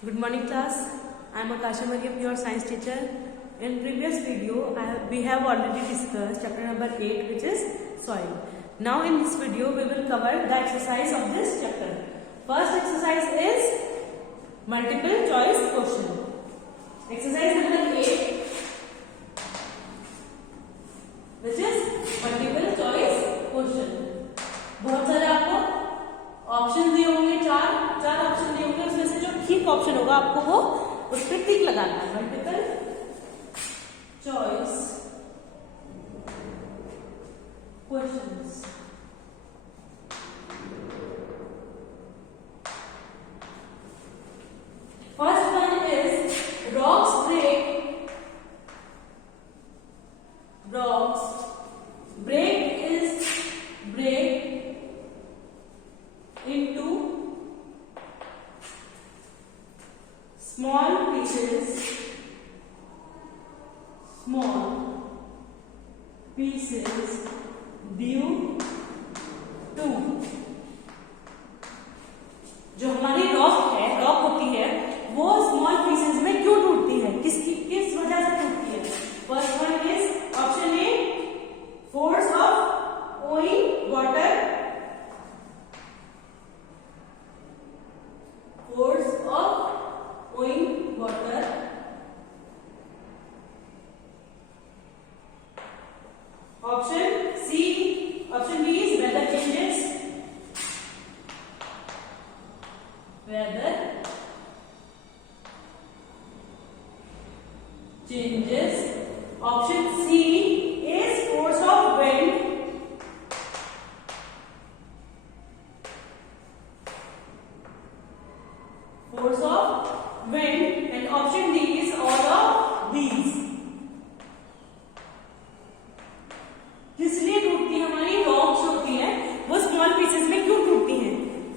Good morning class. I am Akasha Mariam, your science teacher. In previous video, we have already discussed chapter number 8, which is soil. Now in this video, we will cover the exercise of this chapter. First exercise is multiple choice question. Exercise number 8, which is multiple choice question. बहुत सारे आपको ऑप्शन दिए होंगे, चार ऑप्शन दिए होंगे, उसमें से जो ठीक ऑप्शन होगा आपको वो उस पर टिक लगाना है. Multiple choice questions. First one is rocks break is break into small pieces due to, जो हमारी रॉक होती है वो स्मॉल पीसेस में क्यों टूटती है, किस वजह से टूटती है. First one is option A, force of owing water. Option B is weather changes. Option C is force of wind. And option D is all of these. किसलिए टूटती है हमारी रॉक्स होती है, वो स्मॉल पीसेस में क्यों टूटती हैं.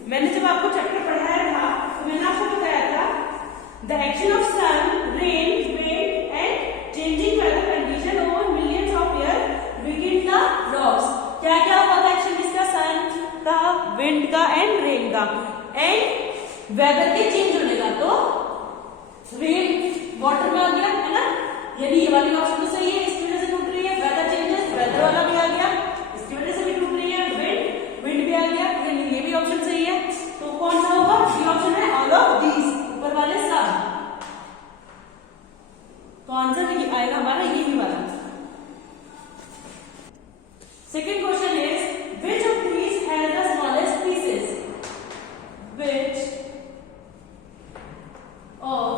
मैंने जब आपको चैप्टर पढ़ाया था तो मैंने आपको बताया था the action of sun, rain, wind and changing weather condition over millions of year weaken the rocks. क्या क्या हुआ था एक्शन इसका, सन का, विंड का एंड रेन का, एंड वेदर के चेंज होने का. तो रेन वाटर में आ गया है ना, यानी ये वाली ऑप्शन तो सही है, इसकी वजह से टूट रही है. वेदर चेंजेस, वेदर वाला भी आ गया, इसकी वजह से भी टूट रही है. विंड भी आ गया, यानी ये भी ऑप्शन सही है. तो कौन सा होगा, ये ऑप्शन है ऑल ऑफ दीज, ऊपर वाले सब. तो आंसर आएगा हमारा यही वाला. Second question is which of these has the smallest pieces. Which of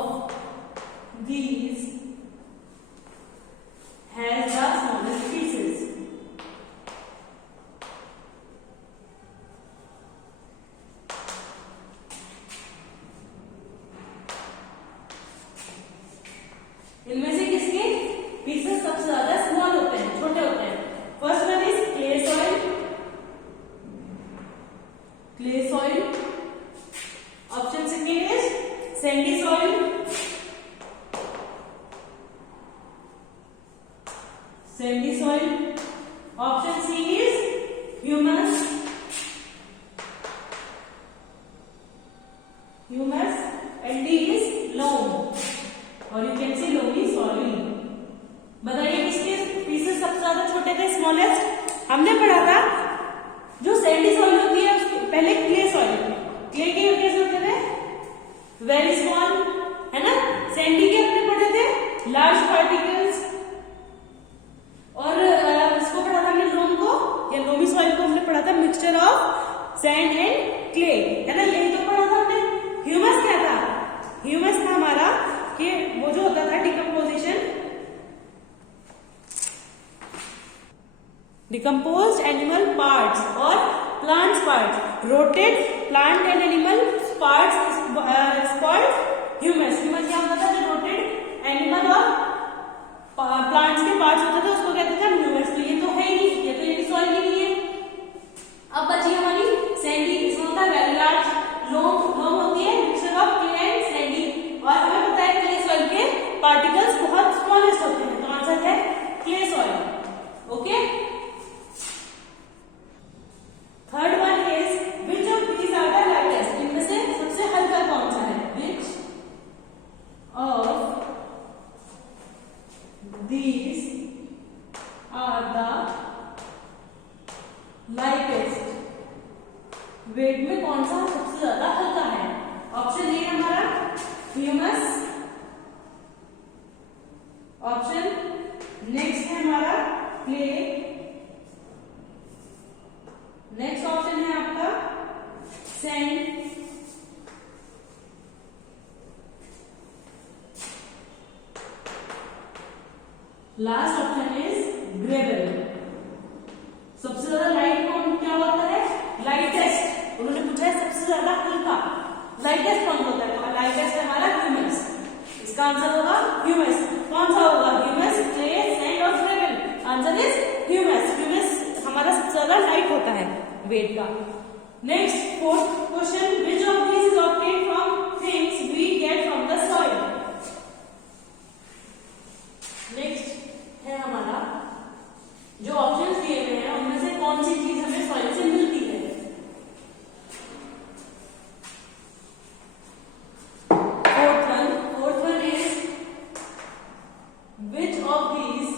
these has the smallest pieces. इनमें से किसके पीसेस सबसे ज्यादा स्मॉल होते हैं, छोटे होते हैं. First one is clay soil. Option second is sandy soil. Option C is humus and D is loam, or you can say loamy soil. बताइए किसके पीसेस सबसे ज्यादा छोटे थे, स्मॉलेस्ट. हमने पढ़ा था जो सैंडी सॉइल होती है पहले क्ले के कैसे होते थे, वेरी स्मॉल, है ना. सैंडी के हमने पढ़े थे लार्ज पार्टिकल्स, और इसको पढ़ा था हमने लोम को या लोमी सॉइल को हमने पढ़ा था mixture of sand and clay, है ना. यही तो पढ़ा था हमने. ह्यूमस क्या था, ह्यूमस था हमारा कि वो जो होता था डिकम्पोज्ड एनिमल पार्ट्स और plants parts. Rotted plant and animal parts called humus. Humus क्या होता था, जो रोटेड एनिमल और प्लांट्स के पार्ट्स होते थे उसको कहते थे ह्यूमस. तो ये तो है ही नहीं, ये तो ये सॉइल ही नहीं है. अब बची हमारी सैंडी. इसमें होता है वेरी लार्ज लोम होती है mixture of clay and sandy, और हमें पता है क्ले सॉइल के पार्टिकल्स बहुत स्मॉलेस्ट होते हैं. तो आंसर है clay soil. Okay. Third one is which of these are the lightest. इनमें से सबसे हल्का कौन सा लास्ट ऑप्शन इज ग्रेवल। सबसे ज्यादा लाइट कौन क्या होता है? लाइटेस्ट। उन्होंने पूछा है सबसे ज्यादा हल्का, लाइटेस्ट कौन होता है? लाइटेस्ट है हमारा ह्यूमस। इसका आंसर होगा ह्यूमस। कौन सा होगा? ह्यूमस, क्ले, सैंड और gravel. Answer is humus. Humus हमारा सबसे ज्यादा लाइट होता है वेट का। Next fourth question, which of these is obtained from things we get from the soil? Next है हमारा जो ऑप्शंस दिए हुए हैं उनमें से कौन सी चीज हमें सॉइल से मिलती है? Fourth one is which of these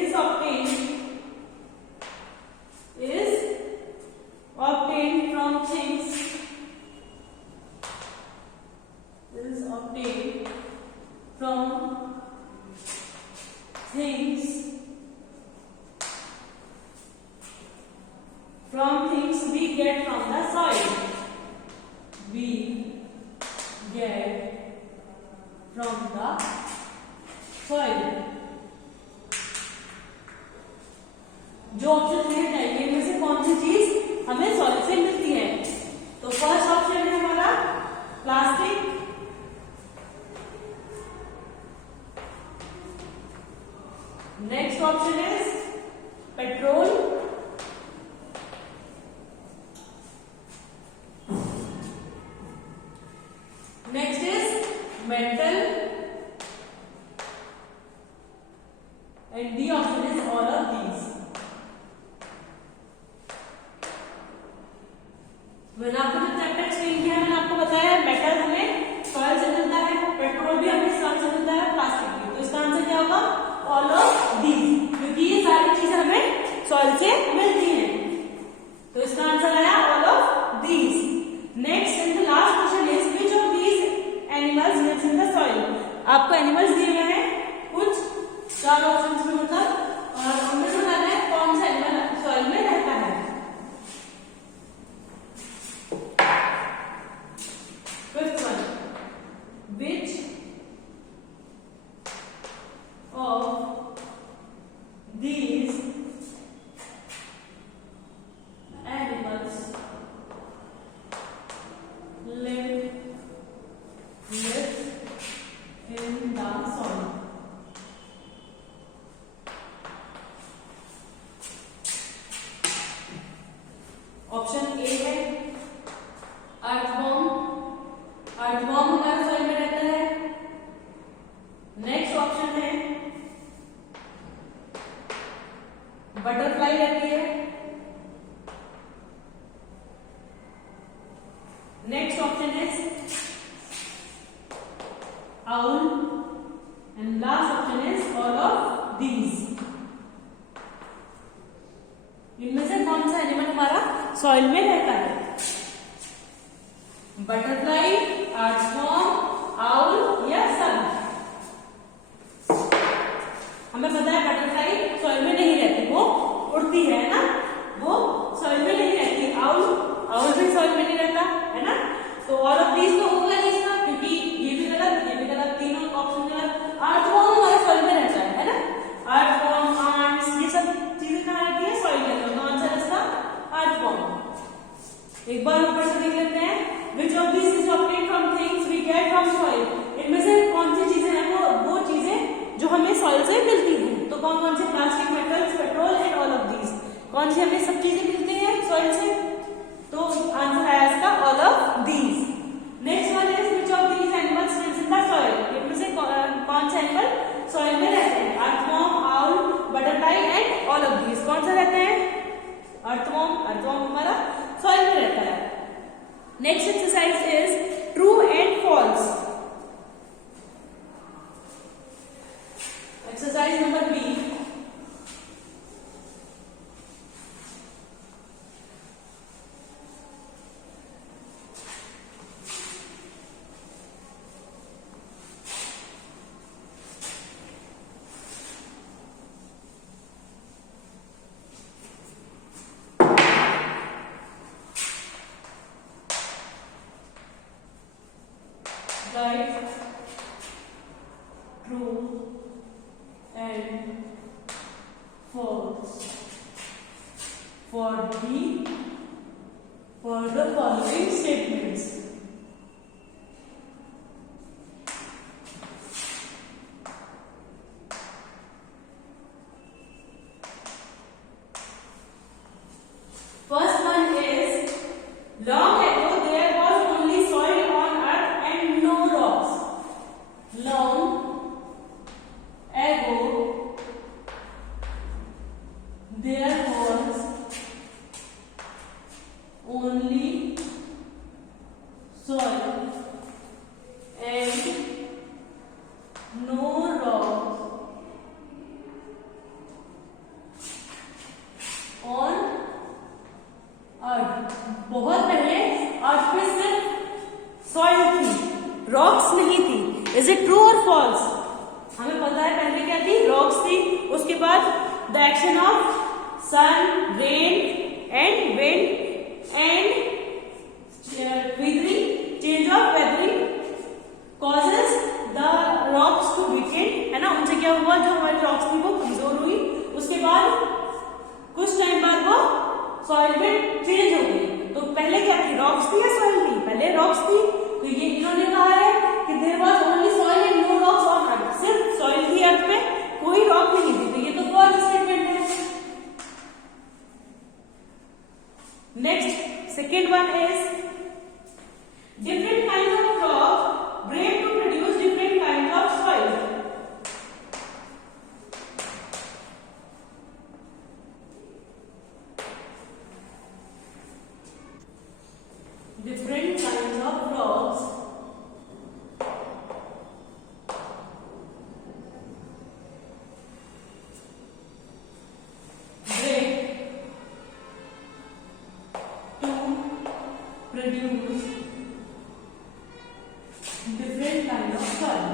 is obtained from things we get from the soil. We get from the soil. जो ऑप्शन है चाहिए इनमें से कौन सी चीज हमें सॉइल से मिलती है? तो फर्स्ट ऑप्शन है हमारा plastic, next option is petrol, next is metal and D option is all of these. मैंने आपको जो चैप्टर एक्सप्लेन किया है मैंने आपको बताया मेटल हमें सॉइल से मिलता है, पेट्रोल भी हमें सॉइल से मिलता है, प्लास्टिक भी। तो इसका आंसर क्या होगा? ऑल ऑफ दीज, क्योंकि ये सारी चीजें हमें सॉइल से मिलती हैं। तो इसका आंसर आया all of these. Next and the last question is which of these animals lives in the soil? आपको एनिमल्स दिए हुए हैं कुछ 4 ऑप्शंस में मतलब, और उनमें से बताना है कौन सा एनिमल सॉइल में रहता है। Fifth one, which of these animals live in the soil? Option A है अर्थवॉर्म। अर्थवॉर्म हमारे सॉइल में रहता है। नेक्स्ट ऑप्शन है बटरफ्लाई रहती है। Next option is owl and last option is all of these. इनमें से कौन सा एनिमल हमारा सॉइल में रहता है? बटरफ्लाई, अर्थवॉर्म, आउल या सब? हमें पता है बटरफ्लाई सॉइल में नहीं रहती, वो उड़ती है ना, वो सॉइल में नहीं रहती। आउल भी सॉइल में नहीं रहता है ना। तो ऑल ऑफ दीज तो होगा ही इसका, क्योंकि ये भी गलत, तीनों ऑप्शन गलत। अर्थवॉर्म हमारे सॉइल में रहता है ना। अर्थवॉर्म, आंट्स, ये सब चीजें कहाँ रहती है? सॉइल में। तो आंसर इसका अर्थवॉर्म। एक बार ऊपर से देख लेते हैं, which of these is obtained from things we get from soil? इनमें से कौन सी चीजें हैं वो चीजें जो हमें सॉइल से मिलती हैं? तो कौन से? Plastic, metals, petrol and all of these. कौन सी हमें सब चीजें मिलती हैं सॉइल से? तो आंसर है इसका all of these. Next one is which of these animals lives in the soil? इनमें से कौन से एनिमल सॉइल में रहते हैं? Earthworm, owl, butterfly and all of these. कौन सा रहते हैं? अर्थवॉर्म हमारा सॉइल में रहता है। Next exercise is true and false. Exercise number B. for the following statements. First one is, long ago there was only soil on earth and no rocks. Long ago there was only soil and no rocks on अर्थ. बहुत पहले अर्थ पे सिर्फ soil थी, रॉक्स नहीं थी. Is it true और फॉल्स? हमें पता है पहले क्या थी, रॉक्स थी. उसके बाद the action of sun, rain and wind and weathering, change of weathering causes the rocks to weaken, है ना. उनसे क्या हुआ, जो हमारी रॉक्स थी वो कमजोर हुई. उसके बाद कुछ टाइम बाद वो सॉइल में चेंज हो गई. तो पहले क्या थी, रॉक्स थी या सॉइल थी? पहले रॉक्स थी. तो ये इन्होंने कहा है कि there was only soil and no rocks on earth. सिर्फ सॉइल थी अर्थ पे, कोई रॉक नहीं थी. तो ये तो फॉल्स स्टेटमेंट है. Next second one is, different kind of rock break to produce different kind of soil. Different kinds of rocks break to produce different kind of soil.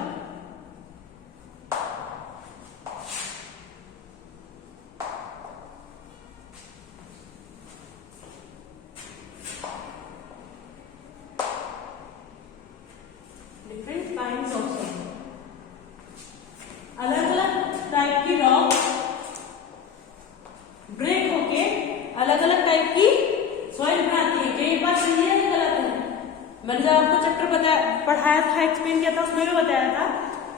Different kinds of soil. अलग अलग टाइप की rock break होके अलग अलग टाइप की soil बनाती है. ये बात सही है या गलत है? मैंने जब आपको चैप्टर पढ़ाया था, एक्सप्लेन किया था, उसमें भी बताया था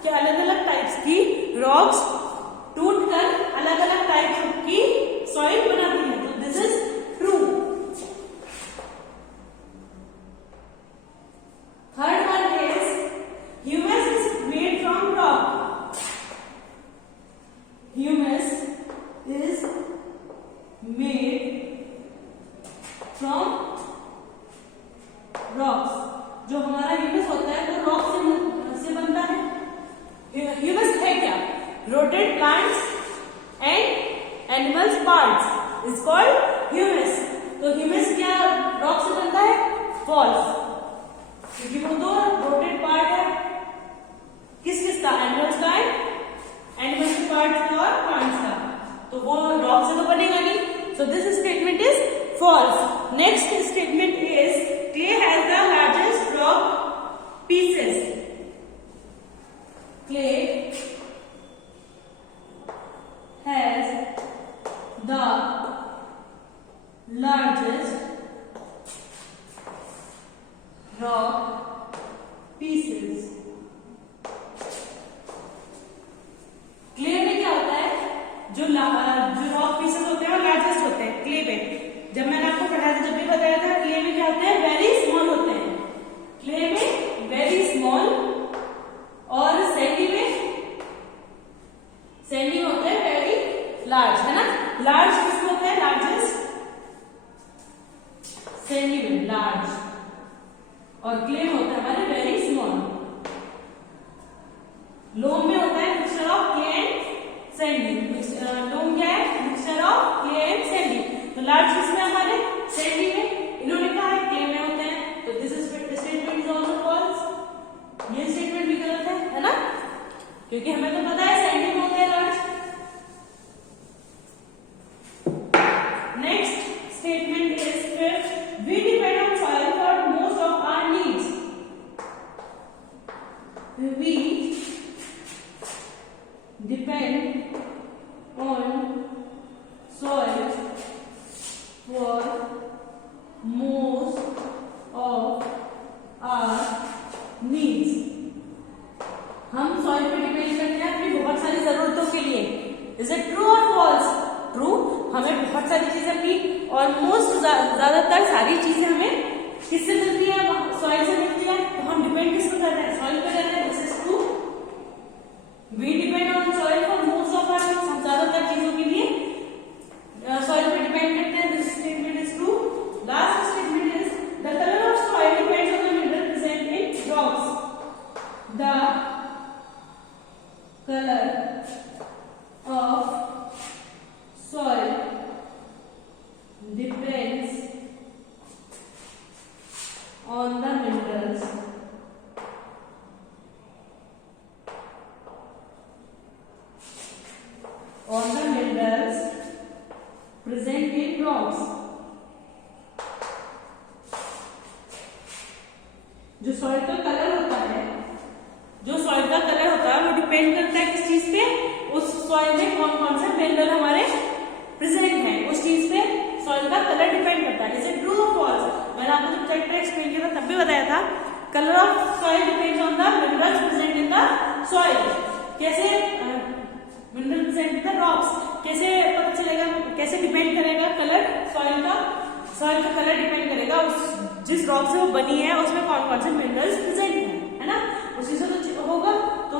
कि अलग अलग टाइप्स की रॉक्स टूटकर अलग अलग टाइप की सॉइल बनाती है. तो this is true. Third one is, humus is made from rock. Humus is made from rocks. जो हमारा ह्यूमस होता है वो रॉक से बनता है. ह्यूमस है क्या? Rotted plants and animals parts is called humus. तो ह्यूमस क्या रॉक से बनता है? फॉल्स. क्योंकि वो दो रोटेड पार्ट है. किस किस का? एनिमल्स का एनिमल्स के पार्ट्स का और प्लांट्स का. तो वो रॉक से तो बनेगा नहीं. So this statement is false. Next statement is, clay has the largest rock pieces. Clay has the largest rock pieces. Clay में क्या होता है, जो रॉक पीसेस होते हैं वो लार्जेस्ट होते हैं क्ले में. जब मैंने आपको पढ़ाया था, जब भी बताया था, क्ले में क्या होते हैं, वेरी स्मॉल होते हैं. क्ले में वेरी स्मॉल और सैंडी में होते हैं वेरी लार्ज, है ना. लार्ज किसमें होता है? लार्जेस्ट सैंडी में लार्ज, और क्ले में होता है हमारे वेरी स्मॉल. लोम में होता है mixture of clay and sandy. Loam क्या है? Mixture of clay and sandy. तो लार्ज किसमें? हमारे सैंडी में. इन्होंने कहा है क्ले में होते हैं. तो this statement is also false. ये स्टेटमेंट भी गलत है ना, क्योंकि हमें तो पता है सैंडी में होते हैं large. Next statement is, we depend on soil for most of our needs. We depend on soil for for most of our needs. हम सॉइल पे डिपेंड करते हैं अपनी बहुत सारी जरूरतों के लिए. इज इट ट्रू और फॉल्स? ट्रू. हमें बहुत सारी चीजें अपनी ऑलमोस्ट ज्यादातर सारी चीजें हमें किससे मिलती है? सॉइल से मिलती है. तो हम डिपेंड किस पर कर रहे हैं? सॉइल पे कर रहे हैं. This is true. We depend on soil for most of our needs. हम ज्यादातर चीजों के लिए सॉइल पे डिपेंड करते हैं. This statement is true. Last statement is the colour of soil depends on the mineral present in rocks. The color of soil depends on the minerals present in rocks. जो सॉइल का कलर होता है, वो डिपेंड करता है किस चीज पे? उस सॉइल में कौन कौन से मिनरल हमारे प्रेजेंट हैं, उस चीज पे सॉइल का कलर डिपेंड करता है. इज इट ट्रू और फॉल्स? मैंने आपको जब चैप्टर एक्सप्लेन किया था तब भी बताया था. Colour of soil depends on the minerals present in the soil. कैसे? Mineral present in the rocks. कैसे पता चलेगा? कैसे डिपेंड करेगा कलर? सॉइल का कलर डिपेंड करेगा उस जिस रॉक से वो बनी है उसमें कौन कौन से मिनरल्स प्रेजेंट है ना? उसी से तो होगा. तो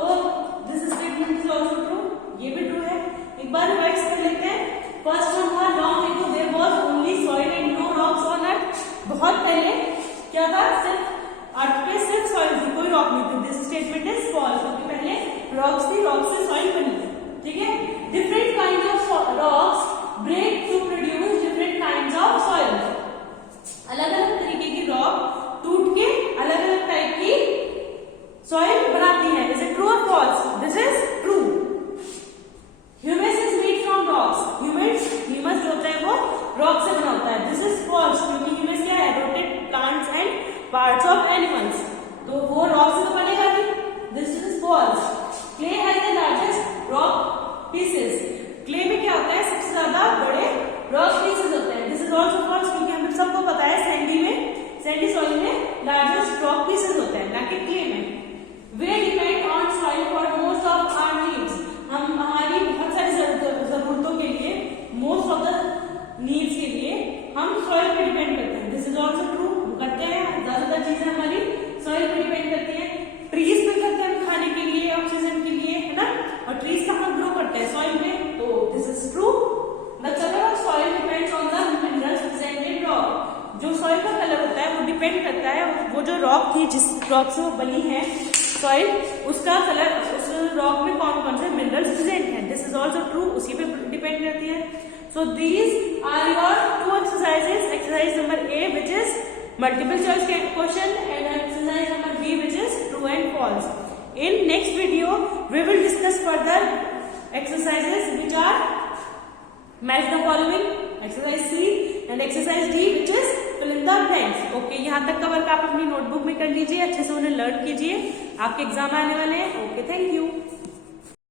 this statement is also true. ये भी ट्रू है. एक बार रिवाइज कर लेते हैं. फर्स्ट वन था long ago there was only soil and no rocks on earth. बहुत पहले क्या था? सिर्फ अर्थ पे सिर्फ सॉइल थी, कोई रॉक नहीं थी. This statement is false. क्योंकि पहले रॉक्स थी, रॉक से सॉइल बनी. ठीक है. Different kind of rocks break to produce different kind of soil. अलग अलग तरीके की रॉक टूट के अलग अलग टाइप की सॉइल बनाती है. इज इट ट्रू और false? This is true. Humus is made from rocks. Humus जो होता है वो रॉक से बना होता है. This is false. क्योंकि ह्यूमस क्या है? Rotted plants and parts of animals. तो वो रॉक से तो बनेगा नहीं. This is false. Clay has the largest rock pieces. Clay में क्या होता है? सबसे ज्यादा बड़े रॉक पीसेस होते हैं. This is also false. क्योंकि हम सबको पता है सैंडी सॉइल में लार्जेस्ट रॉक पीसेस होते हैं, ना कि क्ले में. We depend on soil for most of our needs. हम हमारी बहुत सारी जरूरतों के लिए, मोस्ट ऑफ द नीड्स के लिए हम सॉइल पे डिपेंड करते हैं. This is also true. हम करते हैं. ज्यादातर चीजें हमारी सॉइल पे डिपेंड करती हैं. ट्रीज पे करते हैं खाने के लिए, ऑक्सीजन के लिए, है ना? और ट्रीज कहाँ ग्रो करते हैं? सॉइल में. तो this is true. The colour of soil depends on the minerals present इन रॉक. जो सॉइल का कलर होता है वो डिपेंड करता है वो जो रॉक थी, जिस रॉक से वो बनी है सॉइल, उसका कलर, उस रॉक में कौन कौन से मिनरल्स प्रेजेंट हैं. This is also true. उसी पे डिपेंड करती है. So these are your 2 exercises. Exercise number A which is multiple choice question and exercise number B which is true and false. In next video, we will discuss further exercises which are match the following, exercise C and exercise D which is fill in the blanks. Okay, यहाँ तक का वर्क आप अपनी नोटबुक में कर लीजिए, अच्छे से उन्हें लर्न कीजिए. आपके एग्जाम आने वाले हैं. Okay, thank you.